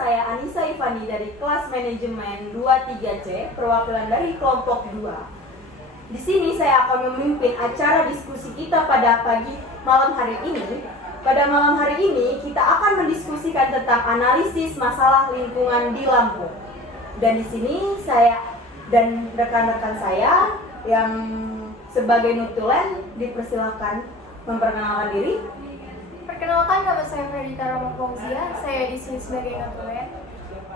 saya Anissa Ivani dari kelas manajemen 23C, perwakilan dari kelompok 2. Di sini saya akan memimpin acara diskusi kita pada malam hari ini. Pada malam hari ini kita akan mendiskusikan tentang analisis masalah lingkungan di Lampung. Dan di sini saya dan rekan-rekan saya yang sebagai nutulen dipersilahkan memperkenalkan diri. Perkenalkan, nama saya Ferdita Rama Fauzia. Saya di sini sebagai notulen.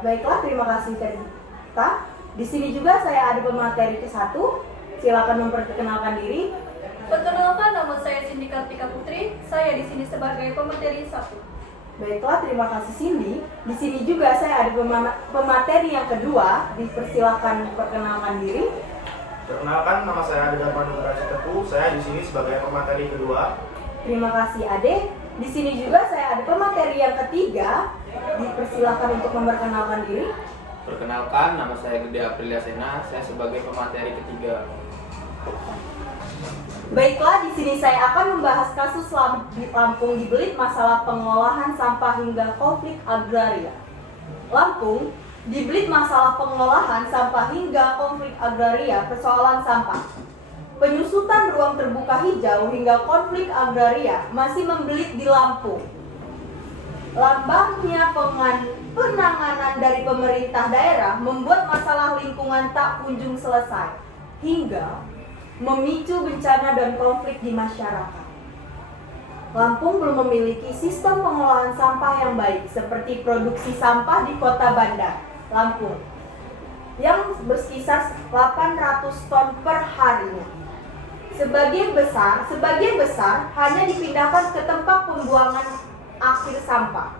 Baiklah, terima kasih Ferdita. Di sini juga saya ada pemateri ke-1. Silakan memperkenalkan diri. Perkenalkan, nama saya Cindy Kartika Putri. Saya di sini sebagai pemateri 1. Baiklah, terima kasih Cindy. Di sini juga saya ada pemateri yang kedua. Dipersilakan memperkenalkan diri. Perkenalkan, nama saya Ade Darman Nugraha Teguh. Saya di sini sebagai pemateri kedua. Terima kasih Ade. Di sini juga saya ada pemateri yang ketiga. Dipersilakan untuk memperkenalkan diri. Perkenalkan, nama saya Gede Aprilia Sena. Saya sebagai pemateri ketiga. Baiklah, di sini saya akan membahas kasus di Lampung di Belit, masalah pengolahan sampah hingga konflik agraria. Lampung di Belit, masalah pengolahan sampah hingga konflik agraria, persoalan sampah. Penyusutan ruang terbuka hijau hingga konflik agraria masih membelit di Lampung. Lambatnya penanganan dari pemerintah daerah membuat masalah lingkungan tak kunjung selesai, hingga memicu bencana dan konflik di masyarakat. Lampung belum memiliki sistem pengolahan sampah yang baik, seperti produksi sampah di Kota Bandar, Lampung, yang berkisar 800 ton per harinya. Sebagian besar hanya dipindahkan ke tempat pembuangan akhir sampah.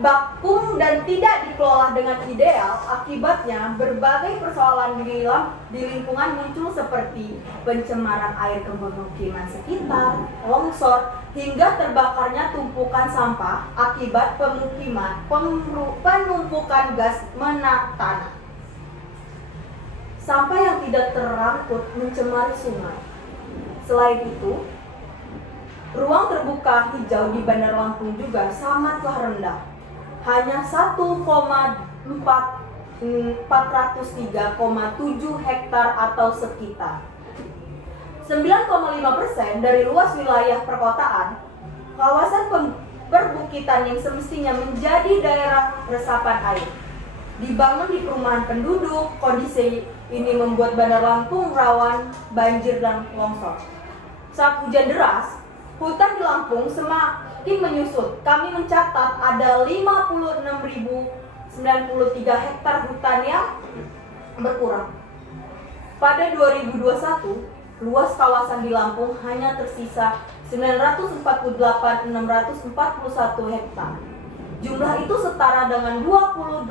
Vakum dan tidak dikelola dengan ideal, akibatnya berbagai persoalan di lingkungan muncul seperti pencemaran air ke pemukiman sekitar, longsor, hingga terbakarnya tumpukan sampah akibat penumpukan gas tanah. Sampah yang tidak terangkut mencemari sungai. Selain itu, ruang terbuka hijau di Bandar Lampung juga sangatlah rendah. Hanya 403,7 hektar atau sekitar 9,5% dari luas wilayah perkotaan. Kawasan perbukitan yang semestinya menjadi daerah resapan air dibangun di perumahan penduduk. Kondisi ini membuat Bandar Lampung rawan banjir dan longsor. Saat hujan deras, hutan di Lampung semakin menyusut. Kami mencatat ada 56.093 hektar hutan yang berkurang. Pada 2021, luas kawasan di Lampung hanya tersisa 948.641 hektar. Jumlah itu setara dengan 28%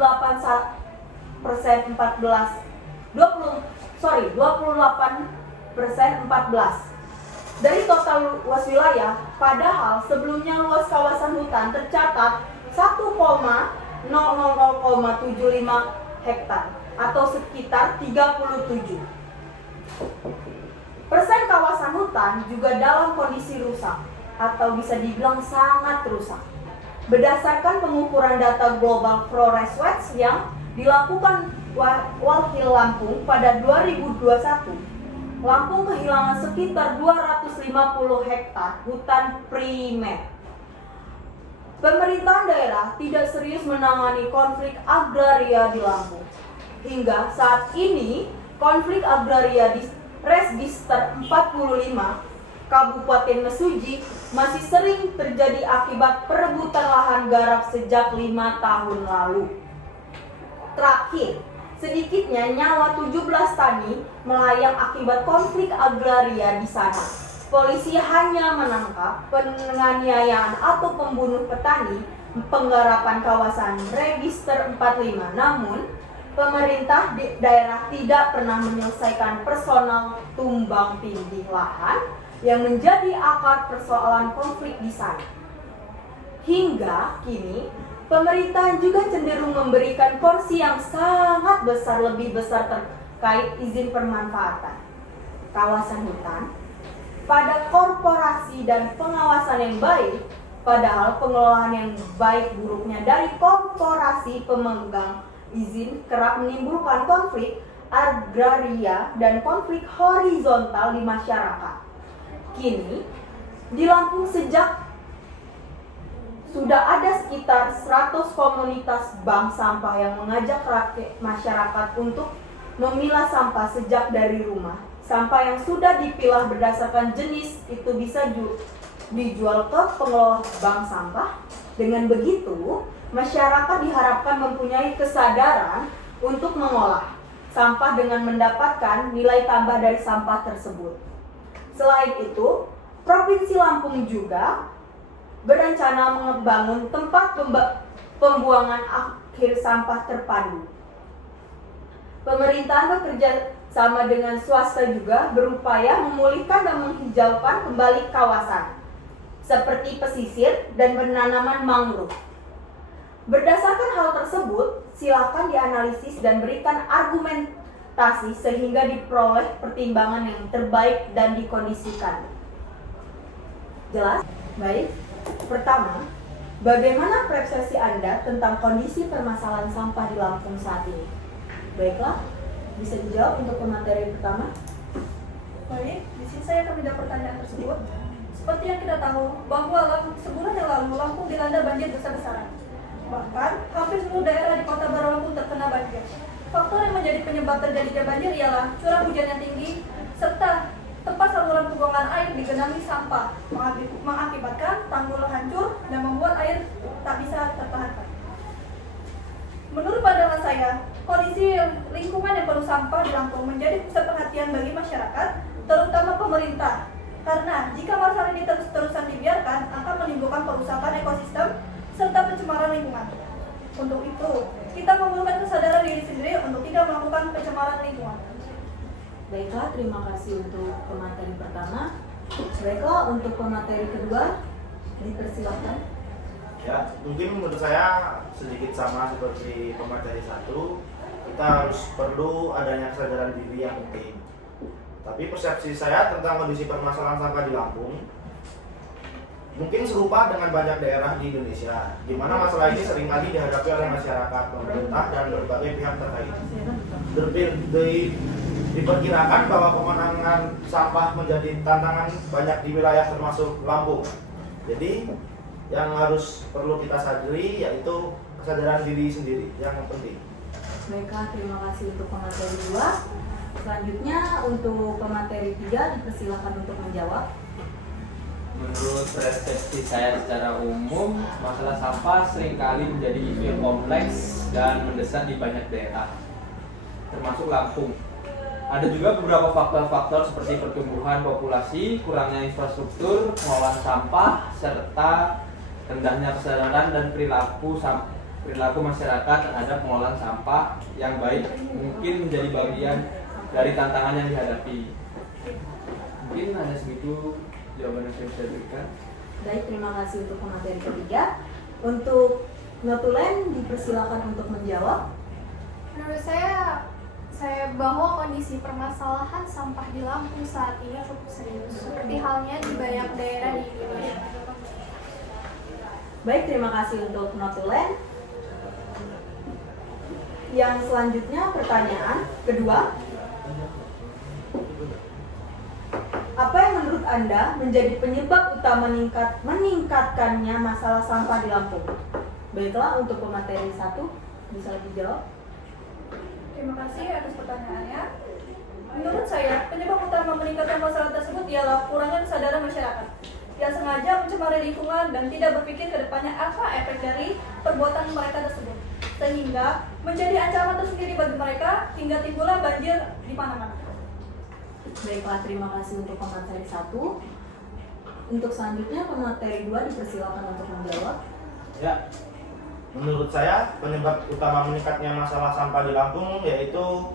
dari total luas wilayah. Padahal sebelumnya luas kawasan hutan tercatat 1,000,75 hektar atau sekitar 37% kawasan hutan juga dalam kondisi rusak atau bisa dibilang sangat rusak. Berdasarkan pengukuran data Global Forest Watch yang dilakukan Walhil Lampung pada 2021, Lampung kehilangan sekitar 250 hektar hutan primer. Pemerintahan daerah tidak serius menangani konflik agraria di Lampung. Hingga saat ini, konflik agraria di Register 45 Kabupaten Mesuji masih sering terjadi akibat perebutan lahan garap sejak 5 tahun lalu. Terakhir, sedikitnya nyawa 17 tani melayang akibat konflik agraria di sana. Polisi hanya menangkap penganiayaan atau pembunuh petani penggarapan kawasan Register 45. Namun, pemerintah daerah tidak pernah menyelesaikan persoalan tumbang tindih lahan yang menjadi akar persoalan konflik di sana. Hingga kini, pemerintah juga cenderung memberikan porsi yang sangat besar, lebih besar terkait izin permanfaatan kawasan hutan pada korporasi dan pengawasan yang baik Padahal pengelolaan yang baik buruknya dari korporasi pemegang izin kerap menimbulkan konflik agraria dan konflik horizontal di masyarakat. Kini, di Lampung sudah ada sekitar 100 komunitas bank sampah yang mengajak masyarakat untuk memilah sampah sejak dari rumah. Sampah yang sudah dipilah berdasarkan jenis itu bisa dijual ke pengelola bank sampah. Dengan begitu, masyarakat diharapkan mempunyai kesadaran untuk mengolah sampah dengan mendapatkan nilai tambah dari sampah tersebut. Selain itu, Provinsi Lampung juga berencana membangun tempat pembuangan akhir sampah terpadu. Pemerintahan bekerja sama dengan swasta juga berupaya memulihkan dan menghijaukan kembali kawasan seperti pesisir dan penanaman mangrove. Berdasarkan hal tersebut, silakan dianalisis dan berikan argumentasi sehingga diperoleh pertimbangan yang terbaik dan dikondisikan. Jelas? Baik. Pertama, bagaimana persepsi Anda tentang kondisi permasalahan sampah di Lampung saat ini? Baiklah, bisa dijawab untuk pemateri pertama. Baik, di sini saya akan menjawab pertanyaan tersebut. Seperti yang kita tahu, bahwa sebulan yang lalu Lampung dilanda banjir besar-besaran. Bahkan, hampir seluruh daerah di Kota Baru Lampung terkena banjir. Faktor yang menjadi penyebab terjadinya banjir ialah curah hujan yang tinggi, serta tempat saluran pembuangan air digenangi sampah, mengakibatkan tanggul hancur dan membuat air tak bisa tertahankan. Menurut pandangan saya, kondisi lingkungan yang penuh sampah di Lampung menjadi pusat perhatian bagi masyarakat, terutama pemerintah. Karena jika masalah ini terus-terusan dibiarkan, akan menimbulkan perusakan ekosistem serta pencemaran lingkungan. Untuk itu, kita memerlukan kesadaran diri sendiri untuk tidak melakukan pencemaran lingkungan. Baiklah, terima kasih untuk pemateri pertama. Baiklah, untuk pemateri kedua, dipersilakan. Ya, mungkin menurut saya sedikit sama seperti pemateri 1. Kita harus perlu adanya kesadaran diri yang penting. Tapi persepsi saya tentang kondisi permasalahan sampah di Lampung mungkin serupa dengan banyak daerah di Indonesia, di mana masalah ini seringkali dihadapi oleh masyarakat, pemerintah, dan berbagai pihak terkait. Diperkirakan bahwa pemenangan sampah menjadi tantangan banyak di wilayah termasuk Lampung. Jadi yang harus perlu kita sadari yaitu kesadaran diri sendiri yang penting. Baiklah, terima kasih untuk pemateri 2. Selanjutnya untuk pemateri 3 dipersilakan untuk menjawab. Menurut persepsi saya secara umum, masalah sampah seringkali menjadi isu yang kompleks dan mendesak di banyak daerah, termasuk Lampung. Ada juga beberapa faktor-faktor seperti pertumbuhan populasi, kurangnya infrastruktur, pengolahan sampah, serta rendahnya kesadaran dan perilaku masyarakat terhadap pengolahan sampah yang baik mungkin menjadi bagian dari tantangan yang dihadapi. Mungkin hanya segitu jawaban yang saya bisa berikan. Baik, terima kasih untuk pemateri ketiga. Untuk Notulen dipersilakan untuk menjawab. Menurut saya bahwa kondisi permasalahan sampah di Lampung saat ini cukup serius, seperti halnya di banyak daerah di Indonesia. Baik, terima kasih untuk Notulen. Yang selanjutnya pertanyaan kedua. Apa yang menurut Anda menjadi penyebab utama meningkatkannya masalah sampah di Lampung? Baiklah, untuk pemateri 1 bisa dijawab. Terima kasih atas pertanyaannya. Menurut saya, penyebab utama meningkatkan masalah tersebut ialah kurangnya kesadaran masyarakat yang sengaja mencemari lingkungan dan tidak berpikir ke depannya apa efek dari perbuatan mereka tersebut, sehingga menjadi ancaman tersendiri bagi mereka hingga timbullah banjir di mana-mana. Baiklah, terima kasih untuk pemateri 1. Untuk selanjutnya pemateri 2 dipersilakan untuk menjawab. Ya, menurut saya penyebab utama meningkatnya masalah sampah di Lampung yaitu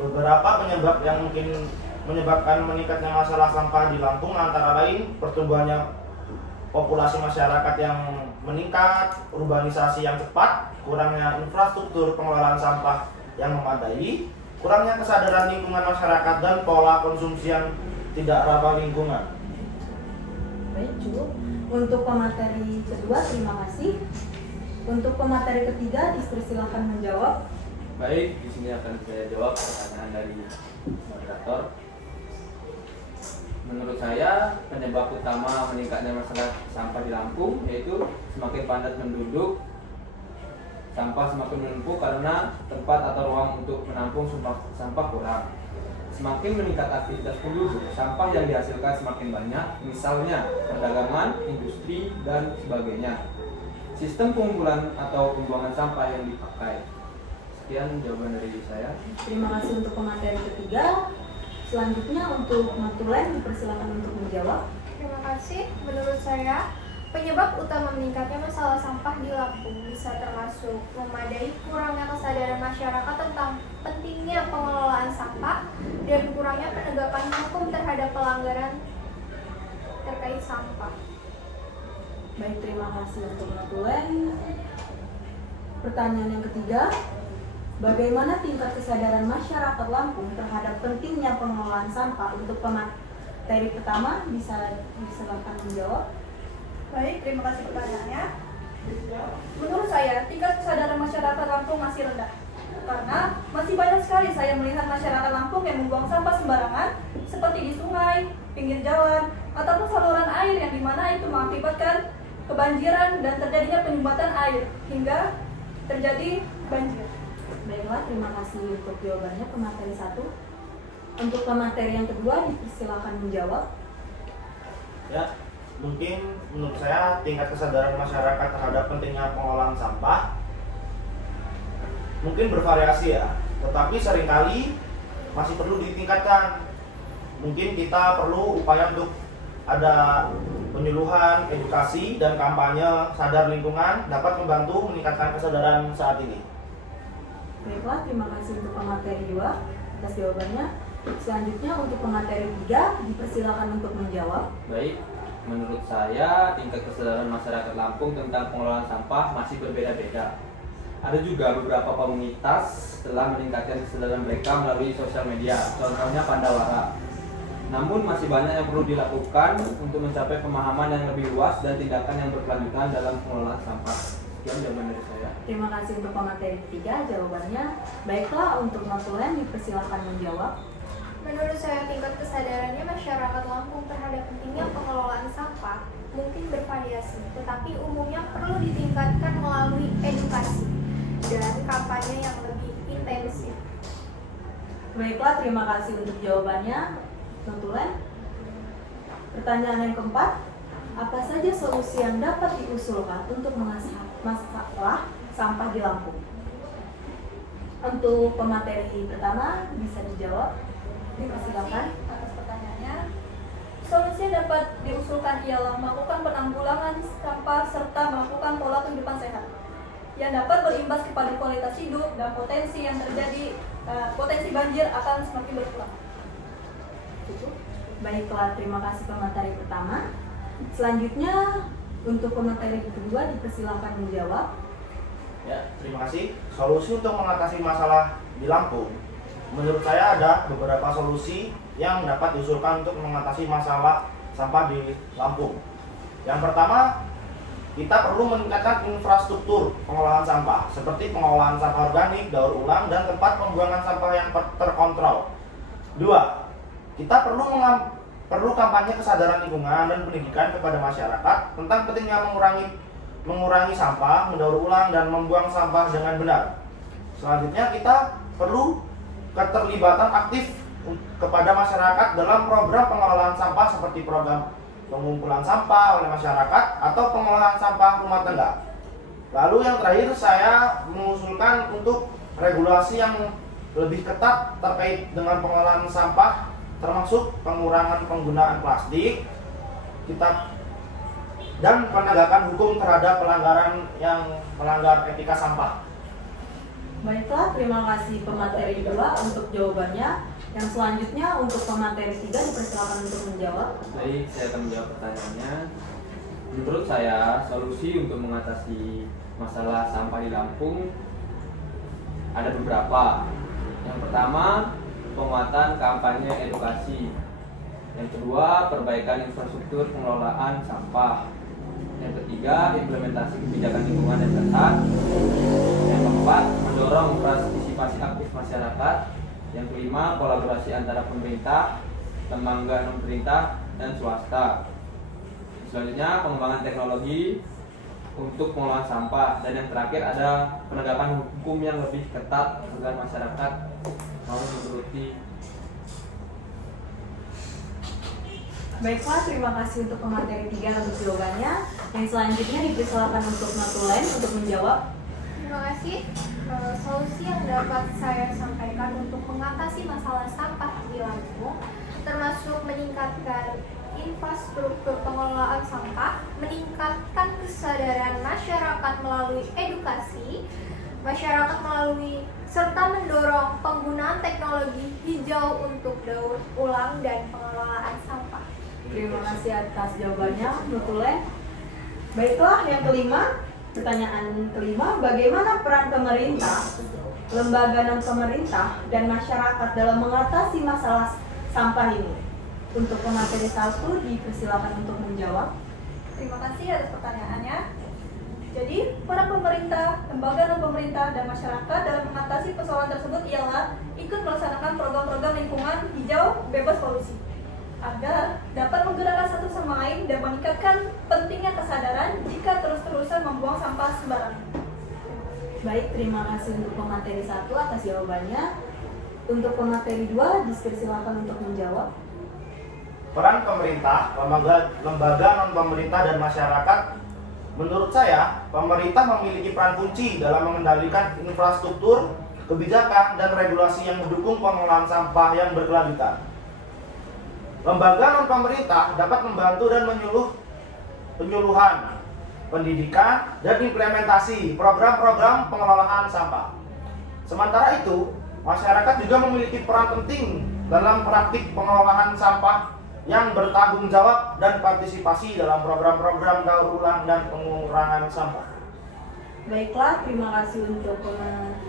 beberapa penyebab yang mungkin menyebabkan meningkatnya masalah sampah di Lampung, antara lain pertumbuhannya populasi masyarakat yang meningkat, urbanisasi yang cepat, kurangnya infrastruktur pengelolaan sampah yang memadai, kurangnya kesadaran lingkungan masyarakat, dan pola konsumsi yang tidak ramah lingkungan. Baik, cukup. Untuk pemateri kedua, terima kasih. Untuk pemateri ketiga, dipersilakan menjawab. Baik, di sini akan saya jawab pertanyaan dari moderator. Menurut saya, penyebab utama meningkatnya masalah sampah di Lampung yaitu semakin padat penduduk, sampah semakin menumpuk karena tempat atau ruang untuk menampung sampah kurang. Semakin meningkat aktivitas penduduk, sampah yang dihasilkan semakin banyak, misalnya perdagangan, industri, dan sebagainya. Sistem pengumpulan atau pembuangan sampah yang dipakai. Sekian jawaban dari saya. Terima kasih untuk pemateri ketiga. Selanjutnya untuk notulen, dipersilakan untuk menjawab. Terima kasih. Menurut saya, penyebab utama meningkatnya masalah sampah di Lampung bisa termasuk memadai kurangnya kesadaran masyarakat tentang pentingnya pengelolaan sampah dan kurangnya penegakan hukum terhadap pelanggaran terkait sampah. Baik, terima kasih untuk notulen. Pertanyaan yang ketiga, bagaimana tingkat kesadaran masyarakat Lampung terhadap pentingnya pengelolaan sampah? Untuk pemateri pertama, bisa silakan menjawab. Baik, terima kasih pertanyaannya. Menurut saya, tingkat kesadaran masyarakat Lampung masih rendah. Karena masih banyak sekali saya melihat masyarakat Lampung yang membuang sampah sembarangan, seperti di sungai, pinggir jalan, ataupun saluran air yang dimana itu mengakibatkan kebanjiran dan terjadinya penyumbatan air, hingga terjadi banjir. Baiklah, terima kasih untuk jawabannya pemateri 1. Untuk pemateri yang kedua, dipersilakan menjawab. Ya, mungkin menurut saya tingkat kesadaran masyarakat terhadap pentingnya pengelolaan sampah mungkin bervariasi ya, tetapi seringkali masih perlu ditingkatkan. Mungkin kita perlu upaya untuk ada penyuluhan, edukasi, dan kampanye sadar lingkungan dapat membantu meningkatkan kesadaran saat ini. Baiklah, terima kasih untuk pemateri 2 atas jawabannya. Selanjutnya untuk pemateri 3, dipersilakan untuk menjawab. Baik, menurut saya tingkat kesadaran masyarakat Lampung tentang pengelolaan sampah masih berbeda-beda. Ada juga beberapa komunitas telah meningkatkan kesadaran mereka melalui sosial media, contohnya Pandawara. Namun masih banyak yang perlu dilakukan untuk mencapai pemahaman yang lebih luas dan tindakan yang berkelanjutan dalam pengelolaan sampah. Sekian jawaban dari saya. Terima kasih untuk pemateri 3 jawabannya. Baiklah, untuk notulen dipersilakan menjawab. Menurut saya, tingkat kesadarannya masyarakat Lampung terhadap pentingnya pengelolaan sampah mungkin bervariasi, tetapi umumnya perlu ditingkatkan melalui edukasi dan kampanye yang lebih intensif. Baiklah, terima kasih untuk jawabannya, notulen. Pertanyaan yang keempat, apa saja solusi yang dapat diusulkan untuk mengatasi masalah sampah di Lampung? Untuk pemateri pertama bisa dijawab. Dipersilakan. Atas pertanyaannya, solusi yang dapat diusulkan ialah melakukan penanggulangan sampah serta melakukan pola kehidupan sehat yang dapat berimbas kepada kualitas hidup dan potensi yang terjadi, potensi banjir akan semakin berkurang. Baiklah, terima kasih pemateri pertama. Selanjutnya untuk pemateri kedua dipersilakan menjawab. Ya, terima kasih. Solusi untuk mengatasi masalah di Lampung, menurut saya ada beberapa solusi yang dapat diusulkan untuk mengatasi masalah sampah di Lampung. Yang pertama, kita perlu meningkatkan infrastruktur pengolahan sampah, seperti pengolahan sampah organik, daur ulang, dan tempat pembuangan sampah yang terkontrol. 2. Kita perlu kampanye kesadaran lingkungan dan pendidikan kepada masyarakat tentang pentingnya mengurangi sampah, mendaur ulang, dan membuang sampah dengan benar. Selanjutnya, kita perlu keterlibatan aktif kepada masyarakat dalam program pengelolaan sampah seperti program pengumpulan sampah oleh masyarakat atau pengolahan sampah rumah tangga. Lalu yang terakhir, saya mengusulkan untuk regulasi yang lebih ketat terkait dengan pengolahan sampah, termasuk pengurangan penggunaan plastik, dan penegakan hukum terhadap pelanggaran yang melanggar etika sampah. Baiklah, terima kasih pemateri 2 untuk jawabannya. Yang selanjutnya untuk pemateri 3 dipersilakan untuk menjawab. Baik, saya akan menjawab pertanyaannya. Menurut saya, solusi untuk mengatasi masalah sampah di Lampung ada beberapa. Yang pertama, penguatan kampanye edukasi. Yang kedua, perbaikan infrastruktur pengelolaan sampah. Yang ketiga, implementasi kebijakan lingkungan yang ketat. Yang keempat, mendorong partisipasi aktif masyarakat. Yang kelima, kolaborasi antara pemerintah, lembaga non-pemerintah, dan swasta. Selanjutnya, pengembangan teknologi untuk pengelolaan sampah. Dan yang terakhir ada penegakan hukum yang lebih ketat agar masyarakat mau menuruti. Baiklah, terima kasih untuk pemateri 3 untuk jawabannya. Yang selanjutnya dipersilakan untuk notulen untuk menjawab. Terima kasih. Solusi yang dapat saya sampaikan untuk mengatasi masalah sampah di Lampung termasuk meningkatkan infrastruktur pengelolaan sampah, meningkatkan kesadaran masyarakat melalui edukasi, masyarakat melalui serta mendorong penggunaan teknologi hijau untuk daur ulang dan pengelolaan sampah. Terima kasih atas jawabannya, notulen. Baiklah, yang kelima, pertanyaan kelima, bagaimana peran pemerintah, lembaga non-pemerintah, dan masyarakat dalam mengatasi masalah sampah ini? Untuk pemateri 1 dipersilakan untuk menjawab. Terima kasih atas pertanyaannya. Jadi, para pemerintah, lembaga non-pemerintah, dan masyarakat dalam mengatasi persoalan tersebut ialah ikut melaksanakan program-program lingkungan hijau bebas polusi agar dapat menggerakkan satu sama lain dan meningkatkan pentingnya kesadaran jika terus-terusan membuang sampah sembarangan. Baik, terima kasih untuk pemateri 1 atas jawabannya. Untuk pemateri 2 dipersilakan untuk menjawab. Peran pemerintah, lembaga non-pemerintah, dan masyarakat. Menurut saya, pemerintah memiliki peran kunci dalam mengendalikan infrastruktur, kebijakan, dan regulasi yang mendukung pengelolaan sampah yang berkelanjutan. Lembaga non-pemerintah dapat membantu dan penyuluhan, pendidikan, dan implementasi program-program pengelolaan sampah. Sementara itu, masyarakat juga memiliki peran penting dalam praktik pengelolaan sampah yang bertanggung jawab dan partisipasi dalam program-program daur ulang dan pengurangan sampah. Baiklah, terima kasih untuk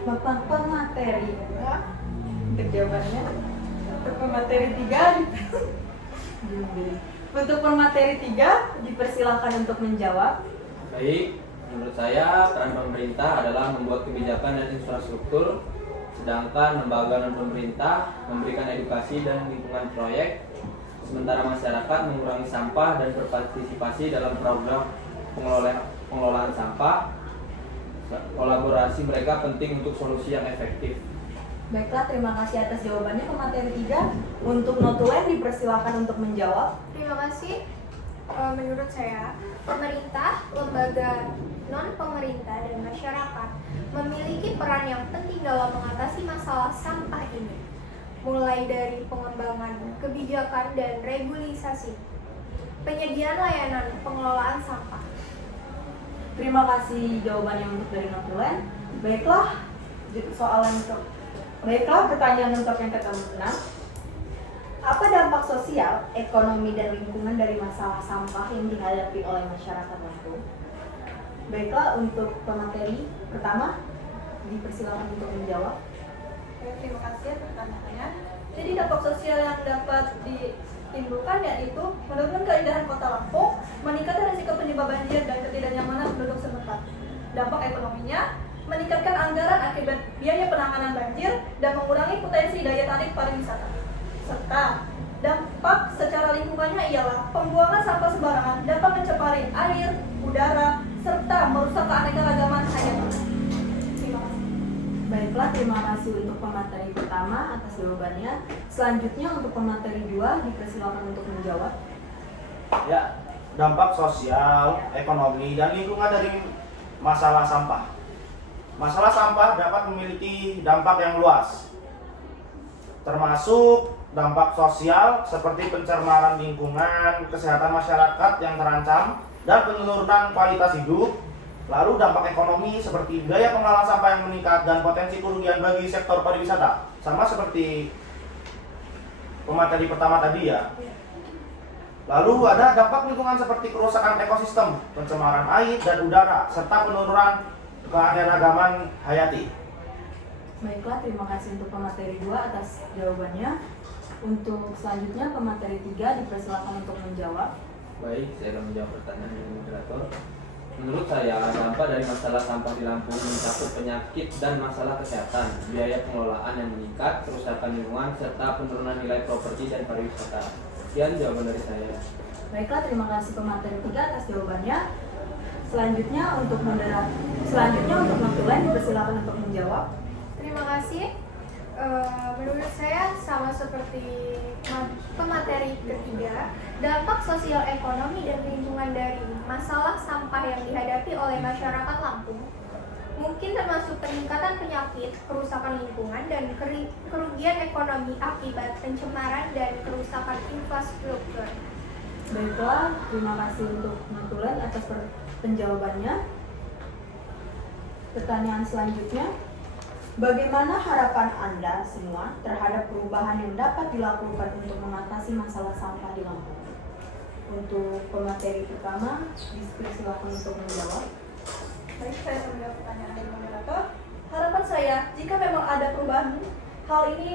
pemateri untuk jawabannya. Untuk pemateri 3 untuk pemateri 3 dipersilakan untuk menjawab. Baik, menurut saya peran pemerintah adalah membuat kebijakan dan infrastruktur, sedangkan lembaga non-pemerintah memberikan edukasi dan lingkungan proyek, sementara masyarakat mengurangi sampah dan berpartisipasi dalam program pengelolaan sampah. Kolaborasi mereka penting untuk solusi yang efektif. Baiklah, terima kasih atas jawabannya pemateri 3. Untuk notulen dipersilakan untuk menjawab. Terima kasih. Menurut saya, pemerintah, lembaga non-pemerintah, dan masyarakat memiliki peran yang penting dalam mengatasi masalah sampah ini, mulai dari pengembangan kebijakan dan regulasi, penyediaan layanan pengelolaan sampah. Terima kasih jawabannya untuk dari notulen. Baiklah, pertanyaan untuk yang ke-6. Apa dampak sosial, ekonomi, dan lingkungan dari masalah sampah yang dihadapi oleh masyarakat Lampung? Baiklah, untuk pemateri pertama dipersilakan untuk menjawab. Terima kasih atas pertanyaannya. Jadi dampak sosial yang dapat ditimbulkan yaitu menurunkan keindahan kota Lampung, meningkatkan risiko penyebab banjir dan ketidaknyamanan penduduk setempat. Dampak ekonominya, meningkatkan anggaran akibat biaya penanganan banjir dan mengurangi potensi daya tarik pariwisata. Serta dampak secara lingkungannya ialah pembuangan sampah sembarangan dapat mencemari air, udara, serta merusak keanekaragaman hayati. Terima kasih. Baiklah, terima kasih untuk pemateri pertama atas jawabannya. Selanjutnya untuk pemateri 2 dipersilakan untuk menjawab. Ya, dampak sosial, ekonomi, dan lingkungan dari masalah sampah. Masalah sampah dapat memiliki dampak yang luas, termasuk dampak sosial seperti pencemaran lingkungan, kesehatan masyarakat yang terancam, dan penurunan kualitas hidup. Lalu dampak ekonomi seperti biaya pengelolaan sampah yang meningkat dan potensi kerugian bagi sektor pariwisata. Sama seperti pemateri pertama tadi ya. Lalu ada dampak lingkungan seperti kerusakan ekosistem, pencemaran air dan udara, serta penurunan keanekaragaman hayati. Baiklah, terima kasih untuk pemateri 2 atas jawabannya. Untuk selanjutnya pemateri 3 dipersilakan untuk menjawab. Baik, saya akan menjawab pertanyaan dari moderator. Menurut saya, dampak dari masalah sampah di Lampung mencakup penyakit dan masalah kesehatan, biaya pengelolaan yang meningkat, kerusakan lingkungan, serta penurunan nilai properti dan pariwisata. Sekian jawaban dari saya. Baiklah, terima kasih pemateri 3 atas jawabannya. Selanjutnya untuk notulen dipersilakan untuk menjawab. Terima kasih. Menurut saya sama seperti pemateri ketiga, dampak sosial ekonomi dan lingkungan dari masalah sampah yang dihadapi oleh masyarakat Lampung mungkin termasuk peningkatan penyakit, kerusakan lingkungan, dan kerugian ekonomi akibat pencemaran dan kerusakan infrastruktur. Baiklah, terima kasih untuk notulen atas penjawabannya. Pertanyaan selanjutnya, bagaimana harapan Anda semua terhadap perubahan yang dapat dilakukan untuk mengatasi masalah sampah di Lampung? Untuk pemateri pertama, silakan untuk menjawab. Baik, saya akan menjawab pertanyaan dari moderator. Harapan saya, jika memang ada perubahan, hal ini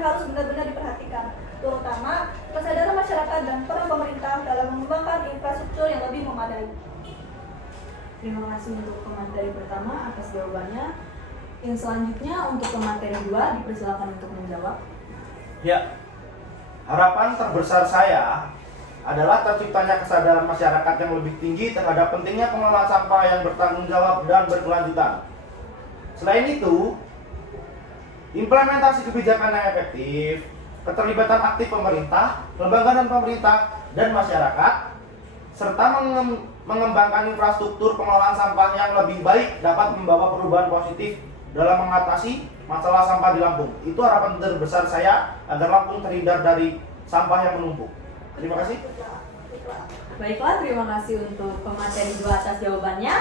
harus benar-benar diperhatikan, terutama kesadaran masyarakat dan peran pemerintah dalam mengembangkan infrastruktur yang lebih memadai. Terima kasih untuk pemateri pertama atas jawabannya. Yang selanjutnya untuk pemateri 2 dipersilakan untuk menjawab. Ya, harapan terbesar saya adalah terciptanya kesadaran masyarakat yang lebih tinggi terhadap pentingnya pengelolaan sampah yang bertanggung jawab dan berkelanjutan. Selain itu, implementasi kebijakan yang efektif, keterlibatan aktif pemerintah, lembaga dan pemerintah, dan masyarakat, serta mengembangkan infrastruktur pengelolaan sampah yang lebih baik dapat membawa perubahan positif dalam mengatasi masalah sampah di Lampung. Itu harapan terbesar saya agar Lampung terhindar dari sampah yang menumpuk. Terima kasih. Baiklah, terima kasih untuk pemateri 2 atas jawabannya.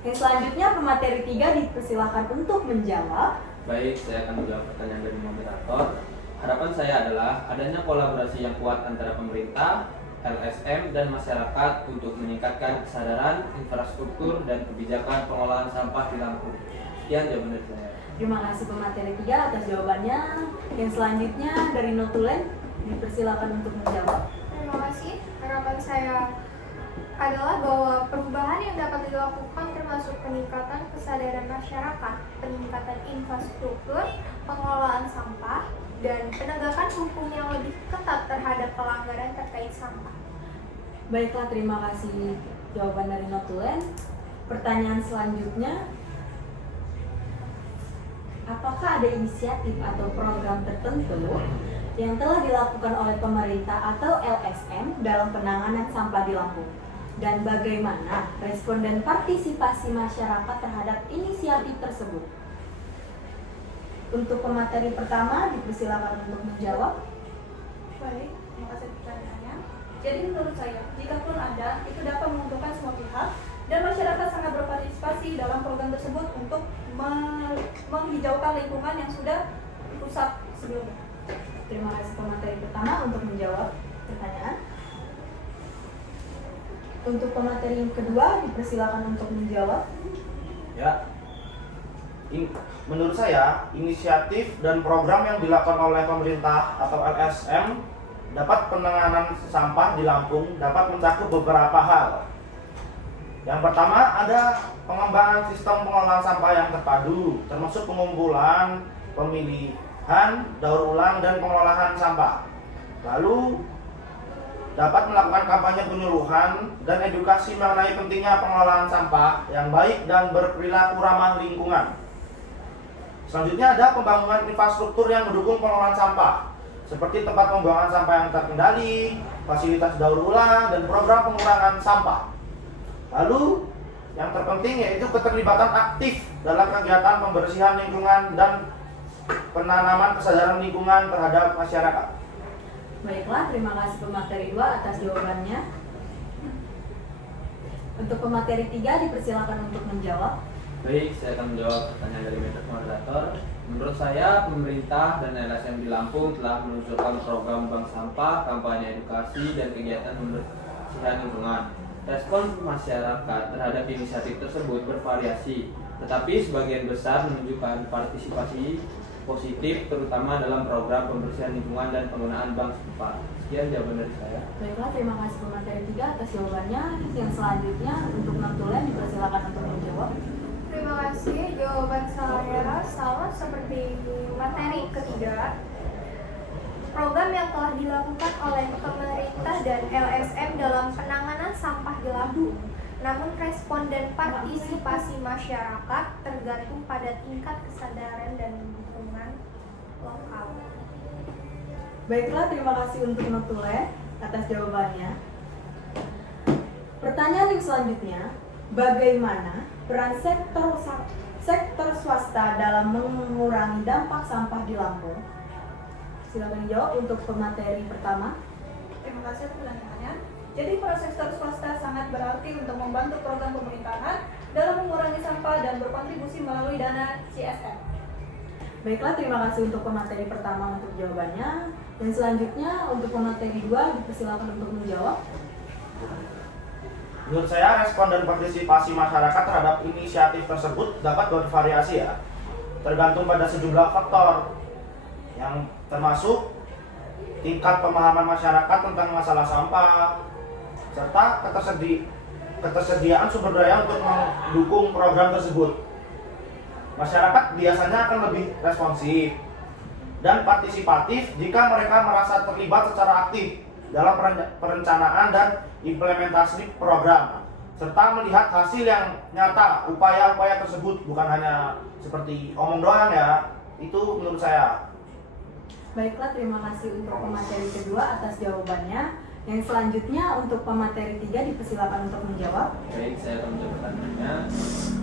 Yang selanjutnya pemateri 3 dipersilakan untuk menjawab. Baik, saya akan menjawab pertanyaan dari moderator. Harapan saya adalah adanya kolaborasi yang kuat antara pemerintah, LSM, dan masyarakat untuk meningkatkan kesadaran, infrastruktur, dan kebijakan pengelolaan sampah di Lampung. Sekian jawaban dari saya. Terima kasih pemateri 3 atas jawabannya. Yang selanjutnya dari notulen dipersilakan untuk menjawab. Terima kasih. Harapan saya adalah bahwa perubahan yang dapat dilakukan termasuk peningkatan kesadaran masyarakat, peningkatan infrastruktur, pengelolaan sampah, dan penegakan hukum yang lebih ketat terhadap pelanggaran terkait sampah. Baiklah, terima kasih jawaban dari notulen. Pertanyaan selanjutnya, apakah ada inisiatif atau program tertentu yang telah dilakukan oleh pemerintah atau LSM dalam penanganan sampah di Lampung? Dan bagaimana respon dan partisipasi masyarakat terhadap inisiatif tersebut? Untuk pemateri pertama, dipersilakan untuk menjawab. Baik, terima kasih pertanyaannya. Jadi menurut saya, jika pun ada, itu dapat menguntungkan semua pihak dan masyarakat sangat berpartisipasi dalam program tersebut untuk menghijaukan lingkungan yang sudah rusak sebelumnya. Terima kasih pemateri pertama untuk menjawab pertanyaan. Untuk pemateri yang kedua, dipersilakan untuk menjawab. Ya, menurut saya inisiatif dan program yang dilakukan oleh pemerintah atau LSM dapat penanganan sampah di Lampung dapat mencakup beberapa hal. Yang pertama ada pengembangan sistem pengelolaan sampah yang terpadu, termasuk pengumpulan, pemilihan, daur ulang, dan pengelolaan sampah. Lalu dapat melakukan kampanye penyuluhan dan edukasi mengenai pentingnya pengelolaan sampah yang baik dan berperilaku ramah lingkungan. Selanjutnya ada pembangunan infrastruktur yang mendukung pengelolaan sampah, seperti tempat pembuangan sampah yang terkendali, fasilitas daur ulang, dan program pengurangan sampah. Lalu yang terpenting yaitu keterlibatan aktif dalam kegiatan pembersihan lingkungan dan penanaman kesadaran lingkungan terhadap masyarakat. Baiklah, terima kasih pemateri 2 atas jawabannya. Untuk pemateri 3 dipersilakan untuk menjawab. Baik, saya akan menjawab pertanyaan dari moderator. Menurut saya, pemerintah dan LSM di Lampung telah meluncurkan program bank sampah, kampanye edukasi, dan kegiatan pembersihan lingkungan. Respon masyarakat terhadap inisiatif tersebut bervariasi, tetapi sebagian besar menunjukkan partisipasi positif, terutama dalam program pembersihan lingkungan dan penggunaan bank sampah. Sekian jawaban dari saya. Baiklah, terima kasih pemateri 3 atas jawabannya. Yang selanjutnya untuk notulen dipersilakan untuk menjawab. Terima kasih, jawaban saya sama seperti materi ketiga. Program yang telah dilakukan oleh pemerintah dan LSM dalam penanganan sampah di Lampung. Namun respon dan partisipasi masyarakat tergantung pada tingkat kesadaran dan dukungan lokal. Baiklah, terima kasih untuk notulen atas jawabannya. Pertanyaan yang selanjutnya, bagaimana peran sektor swasta dalam mengurangi dampak sampah di Lampung? Silakan dijawab untuk pemateri pertama. Terima kasih atas pertanyaannya. Jadi peran sektor swasta sangat berarti untuk membantu program pemerintahan dalam mengurangi sampah dan berkontribusi melalui dana CSR. Baiklah, terima kasih untuk pemateri pertama untuk jawabannya. Dan selanjutnya untuk pemateri 2 dipersilakan untuk menjawab. Menurut saya respon dan partisipasi masyarakat terhadap inisiatif tersebut dapat bervariasi ya, tergantung pada sejumlah faktor yang termasuk tingkat pemahaman masyarakat tentang masalah sampah serta ketersediaan sumber daya untuk mendukung program tersebut. Masyarakat biasanya akan lebih responsif dan partisipatif jika mereka merasa terlibat secara aktif dalam perencanaan dan implementasi program, serta melihat hasil yang nyata upaya-upaya tersebut, bukan hanya seperti omong doang ya. Itu menurut saya. Baiklah, terima kasih untuk pemateri kedua atas jawabannya. Yang selanjutnya untuk pemateri 3 dipersilakan untuk menjawab. Baik, saya akan menjawab pertanyaannya.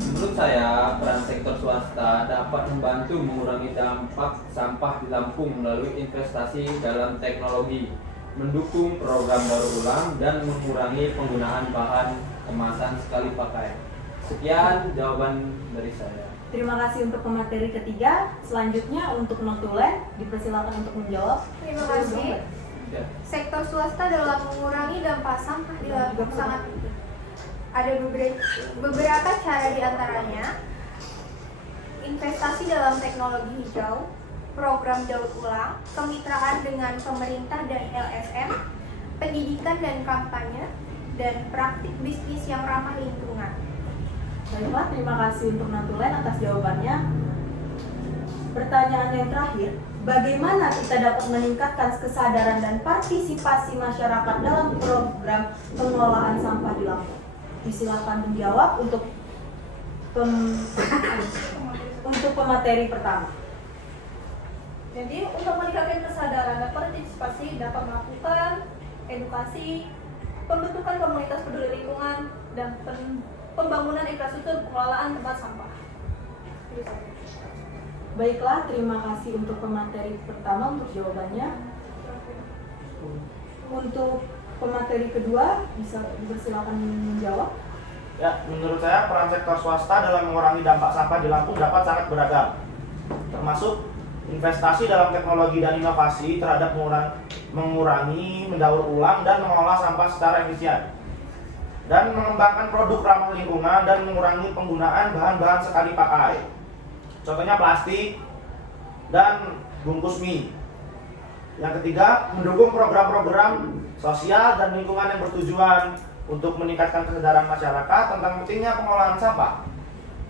Menurut saya, peran sektor swasta dapat membantu mengurangi dampak sampah di Lampung melalui investasi dalam teknologi, mendukung program daur ulang, dan mengurangi penggunaan bahan kemasan sekali pakai. Sekian jawaban dari saya. Terima kasih untuk pemateri ketiga. Selanjutnya untuk notulen dipersilakan untuk menjawab. Terima kasih. Ya. Sektor swasta dalam mengurangi dampak sampah di Lampung sangat penting. Ada beberapa cara diantaranya: investasi dalam teknologi hijau, program daur ulang, kemitraan dengan pemerintah dan LSM, pendidikan dan kampanye, dan praktik bisnis yang ramah lingkungan. Baiklah, terima kasih untuk notulen atas jawabannya. Pertanyaan yang terakhir, bagaimana kita dapat meningkatkan kesadaran dan partisipasi masyarakat dalam program pengelolaan sampah di Lampung? Disilakan menjawab untuk pemateri pertama. Jadi untuk meningkatkan kesadaran dan partisipasi dapat melakukan edukasi, pembentukan komunitas peduli lingkungan, dan pembangunan infrastruktur pengelolaan tempat sampah. Itu saja. Baiklah, terima kasih untuk pemateri pertama untuk jawabannya. Untuk pemateri kedua bisa dipersilakan menjawab. Ya, menurut saya peran sektor swasta dalam mengurangi dampak sampah di Lampung dapat sangat beragam, termasuk investasi dalam teknologi dan inovasi terhadap mengurangi, mendaur ulang, dan mengolah sampah secara efisien, dan mengembangkan produk ramah lingkungan dan mengurangi penggunaan bahan-bahan sekali pakai. Contohnya plastik dan bungkus mie. Yang ketiga, mendukung program-program sosial dan lingkungan yang bertujuan untuk meningkatkan kesadaran masyarakat tentang pentingnya pengelolaan sampah.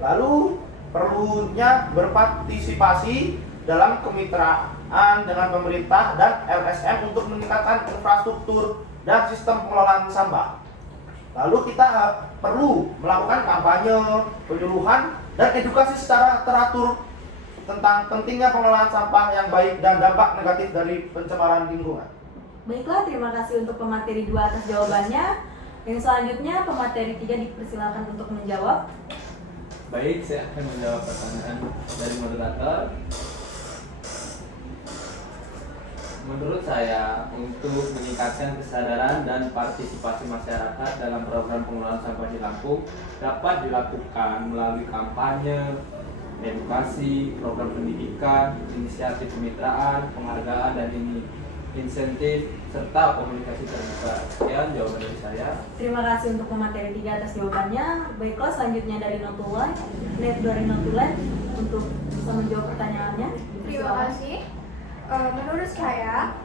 Lalu, perlunya berpartisipasi dalam kemitraan dengan pemerintah dan LSM untuk meningkatkan infrastruktur dan sistem pengelolaan sampah. Lalu kita perlu melakukan kampanye, penyuluhan, dan edukasi secara teratur tentang pentingnya pengelolaan sampah yang baik dan dampak negatif dari pencemaran lingkungan. Baiklah, terima kasih untuk pemateri 2 atas jawabannya. Yang selanjutnya pemateri 3 dipersilakan untuk menjawab. Baik, saya akan menjawab pertanyaan dari moderator. Menurut saya, untuk meningkatkan kesadaran dan partisipasi masyarakat dalam program pengelolaan sampah di Lampung dapat dilakukan melalui kampanye, edukasi, program pendidikan, inisiatif kemitraan, penghargaan, dan insentif, serta komunikasi terbuka. Sekian jawaban dari saya. Terima kasih untuk pemateri 3 atas jawabannya. Baiklah, selanjutnya dari notulen untuk bisa menjawab pertanyaannya. Terima kasih. Menurut saya,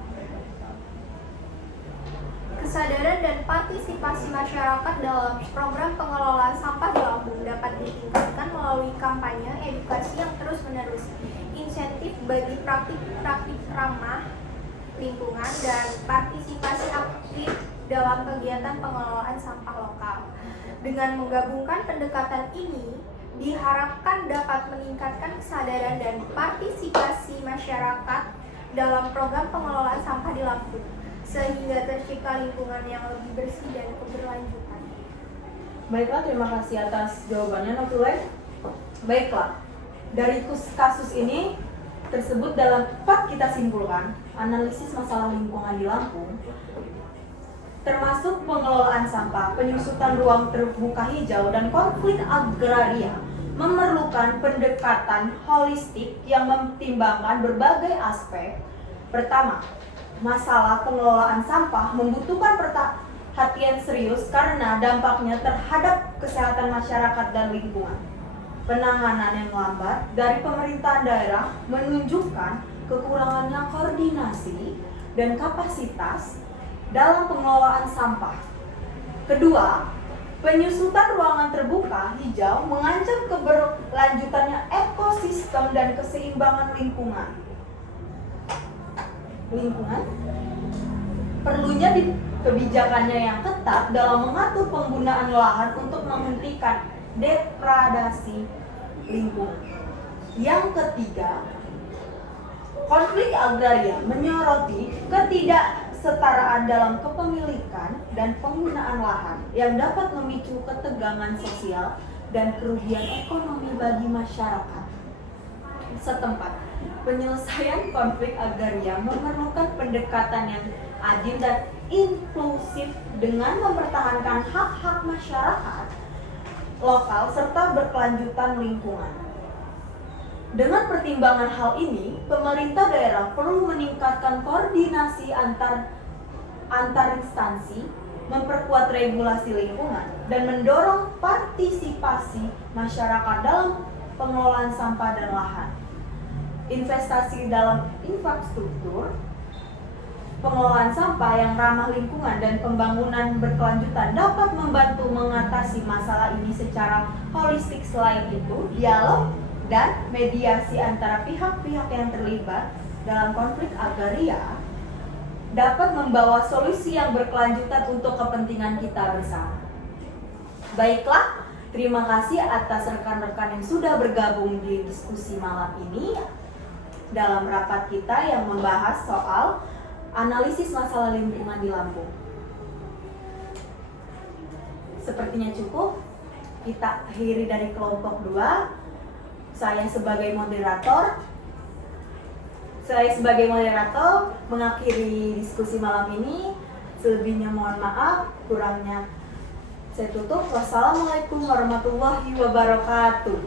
Kesadaran dan partisipasi masyarakat dalam program pengelolaan sampah di Lampung dapat ditingkatkan melalui kampanye edukasi yang terus-menerus, insentif bagi praktik-praktik ramah lingkungan, dan partisipasi aktif dalam kegiatan pengelolaan sampah lokal. Dengan menggabungkan pendekatan ini, diharapkan dapat meningkatkan kesadaran dan partisipasi masyarakat dalam program pengelolaan sampah di Lampung, sehingga tercipta lingkungan yang lebih bersih dan keberlanjutan. Baiklah, terima kasih atas jawabannya Notule. Baiklah, dari kasus ini tersebut dapat kita simpulkan analisis masalah lingkungan di Lampung, termasuk pengelolaan sampah, penyusutan ruang terbuka hijau, dan konflik agraria memerlukan pendekatan holistik yang mempertimbangkan berbagai aspek. Pertama, masalah pengelolaan sampah membutuhkan perhatian serius karena dampaknya terhadap kesehatan masyarakat dan lingkungan. Penanganan yang lambat dari pemerintahan daerah menunjukkan kekurangannya koordinasi dan kapasitas dalam pengelolaan sampah. Kedua, penyusutan ruangan terbuka hijau mengancam keberlanjutannya ekosistem dan keseimbangan lingkungan. Perlunya kebijakannya yang ketat dalam mengatur penggunaan lahan untuk menghentikan degradasi lingkungan. Yang ketiga, konflik agraria menyoroti ketidaksetaraan dalam kepemilikan dan penggunaan lahan yang dapat memicu ketegangan sosial dan kerugian ekonomi bagi masyarakat setempat. Penyelesaian konflik agraria memerlukan pendekatan yang adil dan inklusif dengan mempertahankan hak-hak masyarakat lokal serta berkelanjutan lingkungan. Dengan pertimbangan hal ini, pemerintah daerah perlu meningkatkan koordinasi antar instansi, memperkuat regulasi lingkungan, dan mendorong partisipasi masyarakat dalam pengelolaan sampah dan lahan. Investasi dalam infrastruktur, pengelolaan sampah yang ramah lingkungan, dan pembangunan berkelanjutan dapat membantu mengatasi masalah ini secara holistik. Selain itu, dialog dan mediasi antara pihak-pihak yang terlibat dalam konflik agraria dapat membawa solusi yang berkelanjutan untuk kepentingan kita bersama. Baiklah, terima kasih atas rekan-rekan yang sudah bergabung di diskusi malam ini dalam rapat kita yang membahas soal analisis masalah lingkungan di Lampung. Sepertinya cukup, kita akhiri dari kelompok 2. Saya sebagai moderator mengakhiri diskusi malam ini. Selebihnya mohon maaf, kurangnya saya tutup. Wassalamualaikum warahmatullahi wabarakatuh.